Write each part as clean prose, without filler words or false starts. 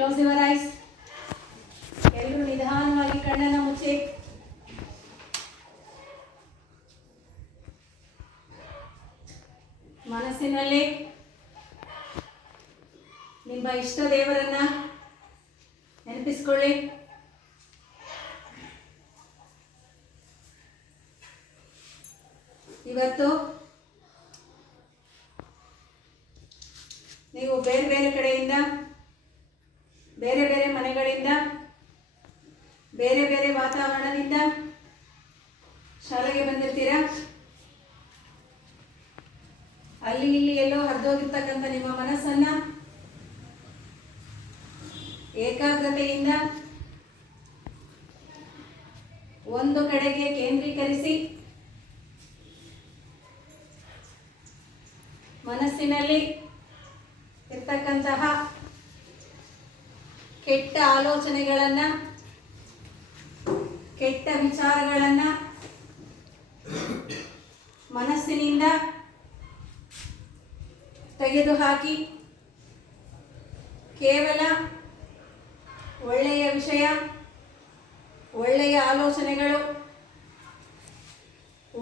Close your eyes. ಎಲ್ಲರೂ ನಿಧಾನವಾಗಿ ಕಣ್ಣನ್ನು ಮುಚ್ಚಿ. ಮನಸ್ಸಿನಲ್ಲಿ ನಿಮ್ಮ ಇಷ್ಟ ದೇವರನ್ನ ನೆನಪಿಸಿಕೊಳ್ಳಿ. ಇವತ್ತು ನೀವು ಬೇರೆ ಬೇರೆ ಕಡೆಯಿಂದ, ಬೇರೆ ಬೇರೆ ಮನೆಗಳಿಂದ, ಬೇರೆ ಬೇರೆ ವಾತಾವರಣದಿಂದ ಶಾಲೆಗೆ ಬಂದಿರ್ತೀರಾ. ಅಲ್ಲಿ ಇಲ್ಲಿ ಎಲ್ಲೋ ಹರಿದೋಗಿರ್ತಕ್ಕಂಥ ನಿಮ್ಮ ಮನಸ್ಸನ್ನ ಏಕಾಗ್ರತೆಯಿಂದ ಒಂದು ಕಡೆಗೆ ಕೇಂದ್ರೀಕರಿಸಿ, ಮನಸ್ಸಿನಲ್ಲಿ ಇರ್ತಕ್ಕಂತಹ ಕೆಟ್ಟ ಆಲೋಚನೆಗಳನ್ನು, ಕೆಟ್ಟ ವಿಚಾರಗಳನ್ನು ಮನಸ್ಸಿನಿಂದ ತೆಗೆದುಹಾಕಿ ಕೇವಲ ಒಳ್ಳೆಯ ವಿಷಯ, ಒಳ್ಳೆಯ ಆಲೋಚನೆಗಳು,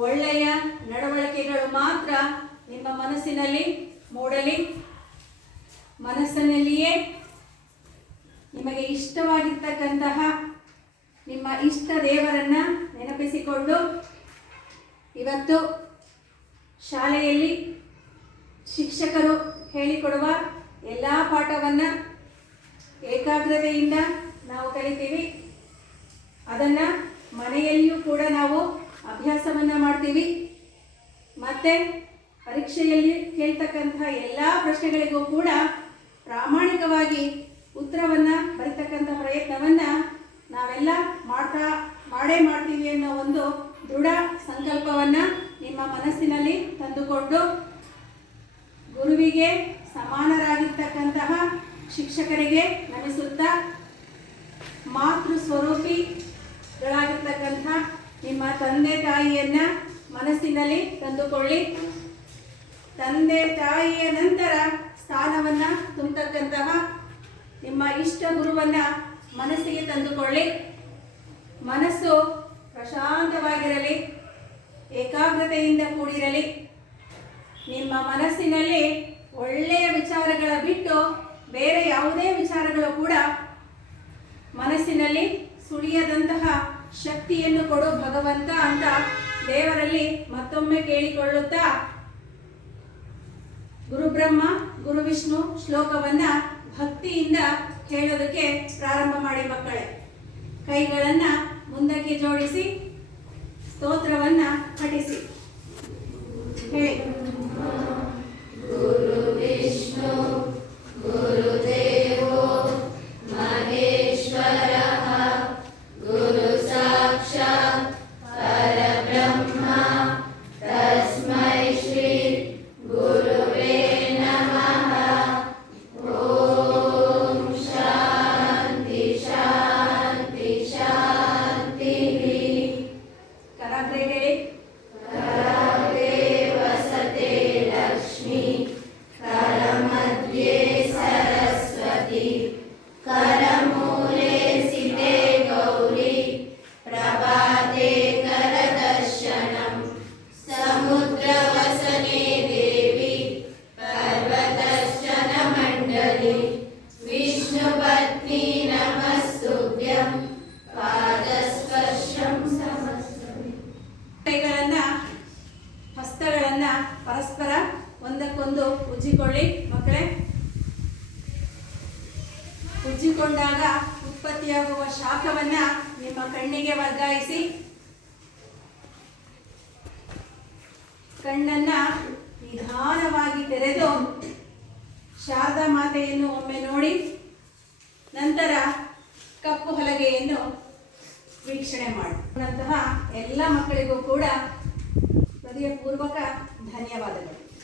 ಒಳ್ಳೆಯ ನಡವಳಿಕೆಗಳು ಮಾತ್ರ ನಿಮ್ಮ ಮನಸ್ಸಿನಲ್ಲಿ ಮೂಡಲಿ. ಮನಸ್ಸಿನಲ್ಲಿಯೇ ನಿಮಗೆ ಇಷ್ಟವಾಗಿರ್ತಕ್ಕಂತಹ ನಿಮ್ಮ ಇಷ್ಟ ದೇವರನ್ನು ನೆನಪಿಸಿಕೊಂಡು ಇವತ್ತು ಶಾಲೆಯಲ್ಲಿ ಶಿಕ್ಷಕರು ಹೇಳಿಕೊಡುವ ಎಲ್ಲ ಪಾಠವನ್ನು ಏಕಾಗ್ರತೆಯಿಂದ ನಾವು ಕಲಿತೀವಿ. ಅದನ್ನು ಮನೆಯಲ್ಲಿಯೂ ಕೂಡ ನಾವು ಅಭ್ಯಾಸವನ್ನು ಮಾಡ್ತೀವಿ. ಮತ್ತು ಪರೀಕ್ಷೆಯಲ್ಲಿ ಕೇಳ್ತಕ್ಕಂತಹ ಎಲ್ಲ ಪ್ರಶ್ನೆಗಳಿಗೂ ಕೂಡ ಪ್ರಾಮಾಣಿಕವಾಗಿ ಉತ್ತರವನ್ನು ಬರೀತಕ್ಕಂಥ ಪ್ರಯತ್ನವನ್ನು ನಾವೆಲ್ಲ ಮಾಡೇ ಮಾಡ್ತೀವಿ ಅನ್ನೋ ಒಂದು ದೃಢ ಸಂಕಲ್ಪವನ್ನು ನಿಮ್ಮ ಮನಸ್ಸಿನಲ್ಲಿ ತಂದುಕೊಂಡು, ಗುರುವಿಗೆ ಸಮಾನರಾಗಿರ್ತಕ್ಕಂತಹ ಶಿಕ್ಷಕರಿಗೆ ನಮಿಸುತ್ತಾ, ಮಾತೃ ಸ್ವರೂಪಿಗಳಾಗಿರ್ತಕ್ಕಂಥ ನಿಮ್ಮ ತಂದೆ ತಾಯಿಯನ್ನು ಮನಸ್ಸಿನಲ್ಲಿ ತಂದುಕೊಳ್ಳಿ. ತಂದೆ ತಾಯಿಯ ನಂತರ ಸ್ಥಾನವನ್ನು ತುಂಬತಕ್ಕಂತಹ ನಿಮ್ಮ ಇಷ್ಟ ಗುರುವನ್ನು ಮನಸ್ಸಿಗೆ ತಂದುಕೊಳ್ಳಿ. ಮನಸ್ಸು ಪ್ರಶಾಂತವಾಗಿರಲಿ, ಏಕಾಗ್ರತೆಯಿಂದ ಕೂಡಿರಲಿ. ನಿಮ್ಮ ಮನಸ್ಸಿನಲ್ಲಿ ಒಳ್ಳೆಯ ವಿಚಾರಗಳ ಬಿಟ್ಟು ಬೇರೆ ಯಾವುದೇ ವಿಚಾರಗಳು ಕೂಡ ಮನಸ್ಸಿನಲ್ಲಿ ಸುಳಿಯದಂತಹ ಶಕ್ತಿಯನ್ನು ಕೊಡು ಭಗವಂತ ಅಂತ ದೇವರಲ್ಲಿ ಮತ್ತೊಮ್ಮೆ ಕೇಳಿಕೊಳ್ಳುತ್ತಾ, ಗುರುಬ್ರಹ್ಮ ಗುರು ವಿಷ್ಣು ಶ್ಲೋಕವನ್ನು ಭಕ್ತಿಯಿಂದ ಹೇಳೋದಕ್ಕೆ ಪ್ರಾರಂಭ ಮಾಡಿ ಮಕ್ಕಳೇ. ಕೈಗಳನ್ನು ಮುಂದಕ್ಕೆ ಜೋಡಿಸಿ ಸ್ತೋತ್ರವನ್ನು ಪಠಿಸಿ. ಹೇಳಿ. ಗುರು ವಿಷ್ಣು ಗುರುದೇವೋ ಮಹೇಶ್ವರಃ ಗುರು ಸಾಕ್ಷಾತ್ ಪರಬ್ರಹ್ಮ ತಸ್ಮೈ ಶ್ರೀ ಗುರುವೇ ನಮಃ. ಓಂ ಶಾಂತಿ ಶಾಂತಿ ಶಾಂತಿ. ಕರಾಗ್ರೆ ಹೇಳಿ. ಕರಾಗ್ರೆ ವಸತೆ ಲಕ್ಷ್ಮೀ, ಕರಮಧ್ಯೆ ಸರಸ್ವತಿ, ಕರಮೂಲೆ ಸಿತೆ ಗೌರಿ, ಪ್ರಭಾತೆ ಕರದರ್ಶನಂ, ಸಮುದ್ರವಸನೆ ದೇವಿ, ಪರ್ವತಶ್ಚನ ಮಂಡಲಿ, ವಿಷ್ಣುಪತ್ನಿ ನಮಸ್ತುಭ್ಯಂ, ಪಾದಸ್ಪರ್ಶಂ ಸಮಸ್ತಮಿ. ಕೈಗಳನ್ನು, ಹಸ್ತಗಳನ್ನು ಪರಸ್ಪರ ಒಂದಕ್ಕೊಂದು ಉಜ್ಜಿಕೊಳ್ಳಿ ಮಕ್ಕಳೇ. ಉಜ್ಜಿಕೊಂಡಾಗ ಉತ್ಪತ್ತಿಯಾಗುವ ಶಾಖವನ್ನು ನಿಮ್ಮ ಕಣ್ಣಿಗೆ ವರ್ಗಾಯಿಸಿ. ಕಣ್ಣನ್ನು ನಿಧಾನವಾಗಿ ತೆರೆದು ಶಾರದಾ ಮಾತೆಯನ್ನು ಒಮ್ಮೆ ನೋಡಿ, ನಂತರ ಕಪ್ಪು ಹಲಗೆಯನ್ನು ವೀಕ್ಷಣೆ ಮಾಡಿ. ನಂತಹ ಎಲ್ಲ ಮಕ್ಕಳಿಗೂ ಕೂಡ ಹೃದಯಪೂರ್ವಕ ಧನ್ಯವಾದಗಳು.